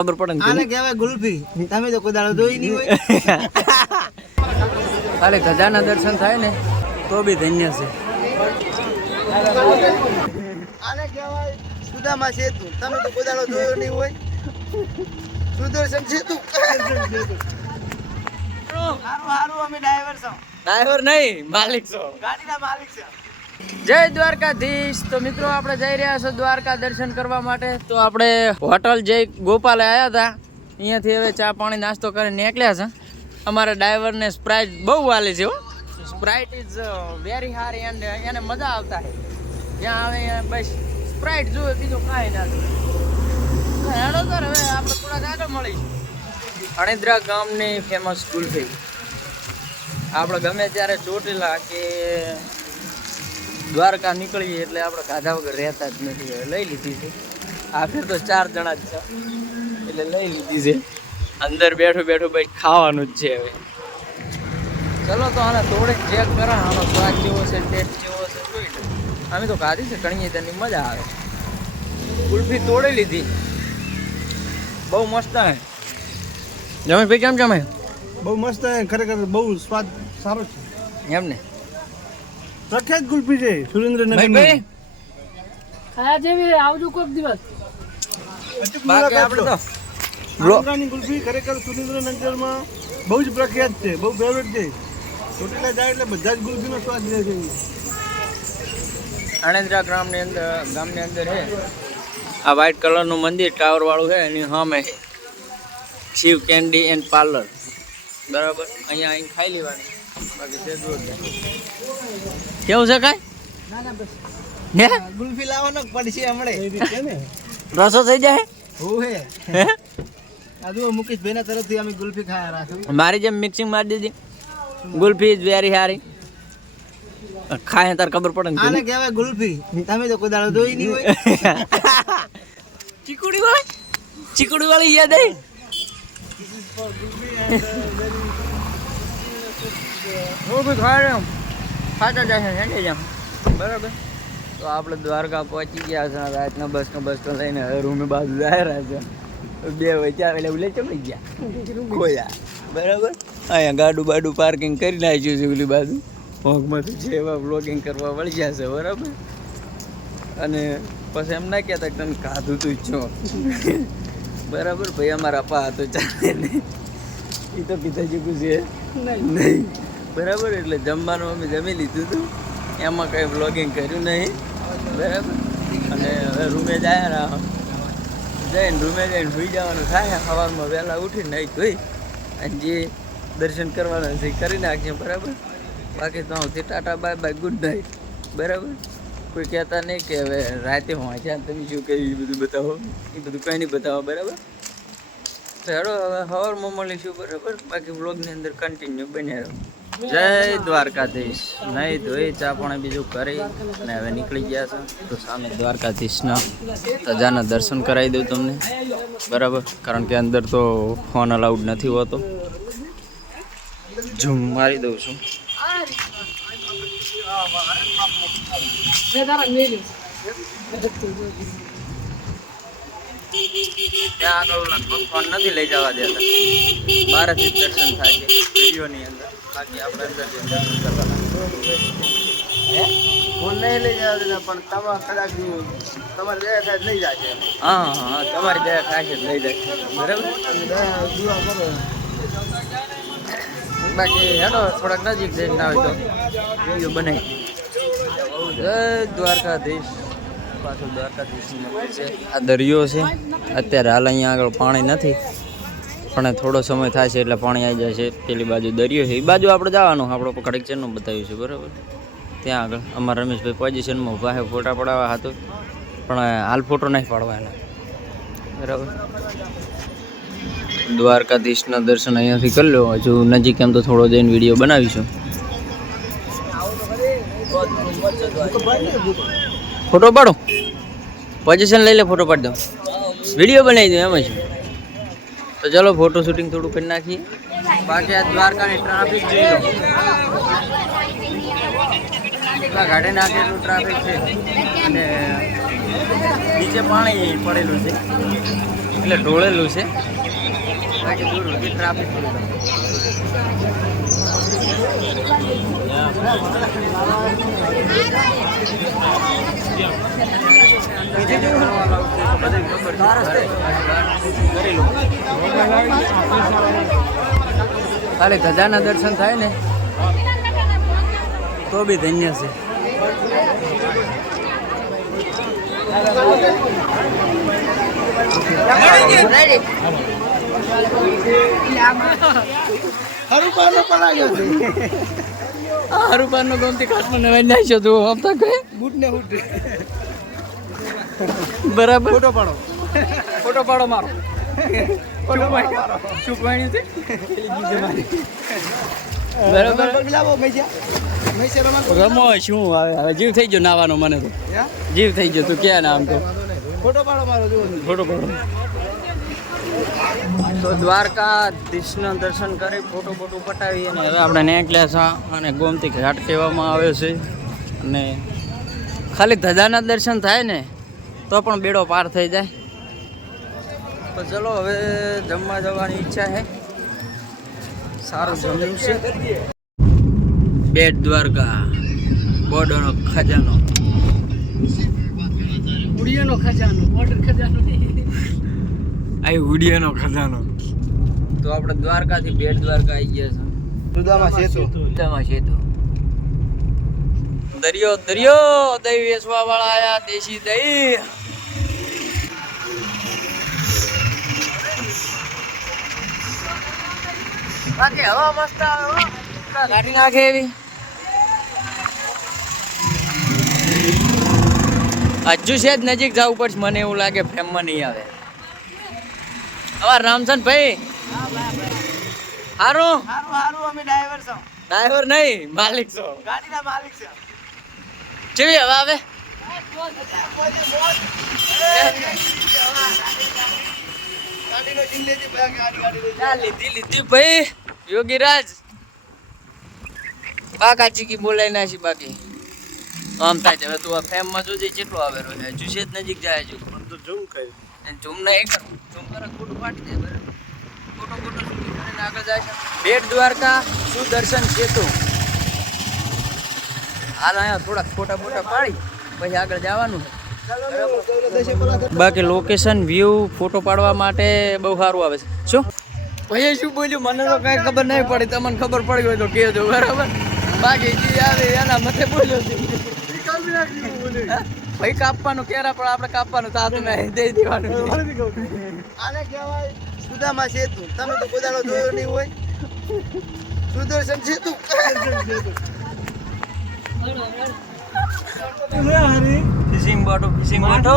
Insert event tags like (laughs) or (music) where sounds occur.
ખબર પડે ને આને કહેવાય ગુલ્ફી. તમે તો કોદાળો જોઈ નહીં હોય. (laughs) ખાલી ગજાના દર્શન થાય ને તો બી ધન્ય છે. આને કહેવાય સુદામા સેતુ. તમે તો કોદાળો જોયો નહીં હોય. સુદર્શન સેતુ. હારું હારું અમે ડ્રાઈવર છો. ડ્રાઈવર નહીં માલિક છો. ગાડીના માલિક છે. જય દ્વારકાધીશ. તો મિત્રો, આપણે જઈ રહ્યા છો દ્વારકા દર્શન કરવા માટે. તો આપણે હોટલ જય ગોપાલે આવ્યા હતા. અહીંયાથી હવે ચા પાણી નાસ્તો કરીને નીકળ્યા છે. અમારા ડ્રાઈવરને સ્પ્રાઇટ બહુ વાલી છે સ્પ્રાઇટ ઇઝ વેરી હારી એન્ડ એને મજા આવતા છે ત્યાં આવે બસ સ્પ્રાઇટ જુએ બીજું કાંઈ ના જુએ હેડો સર હવે આપણે થોડાક આગળ મળીશું. અણિદ્રા ગામની ફેમસ ગુલ્ફી આપણે ગમે ત્યારે ચોટીલા કે દ્વારકા નીકળીએ એટલે આપણે ખાધા વગર રહેતા જ નથી હવે. લઈ લીધી છે. આખરે તો ચાર જણા જ છે. એટલે લઈ લીધી છે. અંદર બેઠું બેઠું ભાઈ ખાવાનું જ છે હવે. ચલો તો આને થોડીક ચેક કરો આનો સ્વાદ કેવો છે ટેસ્ટ કેવો છે જોઈ લો. અમે તો ખાધી છે કણીએ તેની મજા આવે. કુલ્ફી તોડી લીધી. બહુ મસ્ત હે જમેશભાઈ કેમ જમે બહુ મસ્ત હે ખરેખર બહુ સ્વાદ સારો છે. એમ ને? પ્રખ્યાત કુલ્ફી છે સુરેન્દ્રનગર ખાયા જેવી આવજો કોઈક દિવસ. બાકી આપણે તો આંધ્રાની ગુલ્ફી ખરેખર સુરેન્દ્રનગરમાં બહુ જ પ્રખ્યાત છે બહુ ફેવરેટ છે. હોટેલે જાય એટલે બધા જ ગુલ્ફીનો સ્વાદ રહે છે. આણંદરા ગ્રામની અંદર ગામની અંદર છે આ વ્હાઇટ કલરનું મંદિર ટાવર વાળું છે એની સામે શિવ કેન્ડી એન્ડ પાર્લર બરાબર? અહીંયા અહીં ખાઈ લેવાની. બાકી છે જોરદાર. કેવું છે કાંઈ? ના ના હે? ગુલ્ફી લાવવાનો પડશે હમણે. રસો થઈ જાય? હું હે? હે આ જુઓ મુકેશ ભાઈના તરફથી અમે ગુલ્ફી ખાયા રાખી. મારી જેમ મિક્સિંગ મારી દીધી. ગુલ્ફી ઇઝ વેરી હારી ખાય તાર ખબર પડે આને ને કહેવાય ગુલ્ફી. તમે તો કોઈ દાડો જોઈ નહીં હોય. (laughs) ચીકુડી વાળી ચીકુડી વાળી યાદ આવી? ગુલ્ફી બી ખાઈ રહ્યો ખાતા જાય છે હેંડે જામ બરાબર. તો આપણે દ્વારકા પહોંચી ગયા છે રાતના બસ ને બસ તો લઈને રૂમે બાજુ જાય રહ્યા છે. બે વચ્ચે એટલે ઉલે ચમડી ગયા? ખોયા. બરાબર? અહીંયા ગાડું બાડું પાર્કિંગ કરી નાખ્યું છે ઓલી બાજુ. હોંકમાં તો છે એવા બ્લોગિંગ કરવા વળી જશે બરાબર? અને પછી એમ ના કહેતા કે તમે ખાધું તું છો. બરાબર? ભાઈ અમારા પા તો ચાલે નહીં. એ તો પીતા ગુજે છે. નહીં. બરાબર? એટલે જમવાનું અમે જમી લીધું હતું એમાં કંઈ બ્લોગિંગ કર્યું નહીં. બરાબર? અને હવે રૂમે જાય ને જઈને રૂમે જઈને સુઈ જવાનું થાય. સવારમાં વહેલા ઉઠીને નહીં ધોઈ અને જે દર્શન કરવાના છે કરી નાખજે, બરાબર? બાકી તો હું ટાટા, બાય બાય, ગુડ નાઇટ બરાબર? કોઈ કહેતા નહીં કે હવે રાતે વાંચ્યા તમે શું કહ્યું, એ બધું બતાવો. એ બધું કંઈ નહીં બતાવો, બરાબર? તો હેડો, હવે સવારમાં મળીશું, બરાબર? બાકી વ્લોગની અંદર કન્ટિન્યુ બન્યા રહો. જય દ્વારકાધીશ. નહીં ધોઈ ચા પણ બીજું કરી અને હવે નીકળી ગયા છે. તો સામે દ્વારકાધીશના તજાના દર્શન કરાવી દઉં તમને. બરાબર? કારણ કે અંદર તો ફોન અલાઉડ નથી હોતો. ઝૂમ મારી દઉં છું. મેં તારા મેલ્યું. ત્યાં આગળ લગભગ ફોન નથી લઈ જવા દેતા. બહારથી જ દર્શન થાય છે વિડીયોની અંદર. બાકી આપણે અંદર દર્શન કરવાના ફોન નહીં લઈ જવા દેતા પણ તમારે કદાચ તમારી દયા થાય લઈ જાય છે હા હા તમારી દયા ખાશે જ લઈ જાય બરાબર? બાકી હેડો થોડાક નજીક જઈને ના હોય તો વીડિયો બનાવી જય દ્વારકાધીશ. પાછું દ્વારકાધીશનું છે આ દરિયો છે. અત્યારે હાલ અહીંયા આગળ પાણી નથી. પણ થોડો સમય થાય છે એટલે પાણી આવી જાય છે પેલી બાજુ દરિયો છે. એ બાજુ આપણે જવાનું. આપણો કડક ચેનનું બતાવ્યું છે. બરાબર? ત્યાં આગળ. અમારા રમેશભાઈ પોઝિશનમાં ઊભા છે. ફોટા પડાવવા હતો પણ હાલ ફોટો નહીં પાડવા એના. બરાબર? દ્વારકાધીશના દર્શન અહીંયાથી કરી લો. હજુ નજીક એમ તો થોડો જઈને વીડિયો બનાવીશું. ફોટો પાડો. પોઝિશન લઈ લે, ફોટો પાડી દો વીડિયો બનાવી દો એમ જ. તો ચલો ફોટો શૂટિંગ થોડું કરી નાખીએ. બાકી આ દ્વારકાની ટ્રાફિક જોઈ લો. ઘાટે નાખે ટ્રાફિક છે. અને નીચે પાણી પડેલું છે. એટલે ઢોળેલું છે. બાકી દૂર સુધી ટ્રાફિક ખાલી ધજાના દર્શન થાય ને તો બી ધન્ય છે. હરુપાનો (laughs) પલાગ્યો છે. હરુપાનો ગમતી કાચમાં નવાઈ નાખ્યો તું આમ તો કહે બૂટ ને બૂટ બરાબર? ફોટો પાડો. ફોટો પાડો મારો. ફોટો પાડો. શું પાણી છે? બરાબર? લાવો મૈયા રમા રમો શું આવે? હવે જીવ થઈ ગયો નાવાનો મને તો. જીવ થઈ ગયો તું ક્યાં નામ તો? ફોટો પાડો મારો જુઓ. ફોટો પાડો. તો દ્વારકાધીશના દર્શન કરી ફોટો ફોટો પટાવી અને હવે આપણે નેકલેસ અને ગોમતી ઘાટ કહેવામાં આવે છે. અને ખાલી ધજાના દર્શન થાય ને તો પણ બેડો પાર થઈ જાય. તો ચલો હવે જમવા જવાની ઈચ્છા છે. સારું જમ્યું છે. બેટ દ્વારકા, બોર્ડરનો ખજાનો. ઉડિયાનો ખજાનો, બોર્ડર ખજાનો. આ હુડિયાનો ખજાનો. તો આપણે દ્વારકાથી બેટ દ્વારકા આવી ગયા છે. સુદામાં સેતુ. સુદામાં છે દરિયો દરિયો દહીં વેચવા વાળા આયા દેશી દહીં. બાકી હવા મસ્ત આવે હો. કાઢી નાખે એવી? હજુ છે જ નજીક જવું પડશે મને એવું લાગે ફ્રેમમાં નહીં આવે. હવે રામસન ભાઈ? હારું? હારું હારું અમે ડ્રાઈવર છો. ડ્રાઈવર નહીં માલિક છો. ગાડીના માલિક છો. જેવી હવે આવે? ભાઈ ગાડી ગાડી ના લીધી લીધી ભાઈ. યોગીરાજ. કાકા ચીકી બોલાઈ નાખી બાકી. આમ થાય છે. હવે તું આ ફેમમાં જોજે કેટલો આવે હજુ છે જ નજીક જાય છે તો જવું કઈ ઝૂમ નહીં કરું ઝૂમ કરે ખોટું પાડી દે બરાબર. ખોટો ખોટો શૂટિંગ કરીને આગળ જાય છે. બેટ દ્વારકા સુદર્શન સેતુ. હાલ અહીંયા થોડાક ફોટા ફોટા પાડી પછી આગળ જવાનું. બાકી લોકેશન વ્યૂ ફોટો પાડવા માટે બહુ સારું આવે છે. શું? ભાઈ શું બોલ્યું? મને તો કાંઈ ખબર નહીં પડી. તમને ખબર પડી હોય તો કહેજો બરાબર? બાકી જે આવે એના મથે બોલ્યો છે. હા? ભાઈ કાપવાનું કેરા પણ આપણે કાપવાનું તાતું નહીં દઈ દેવાનું છે. આને કહેવાય સુદામા સેતુ. તમે તો પોતાનો જોયો નહીં હોય. સુદર્શન સેતુ. ફિશિંગ બોટો ફિશિંગ બોટો.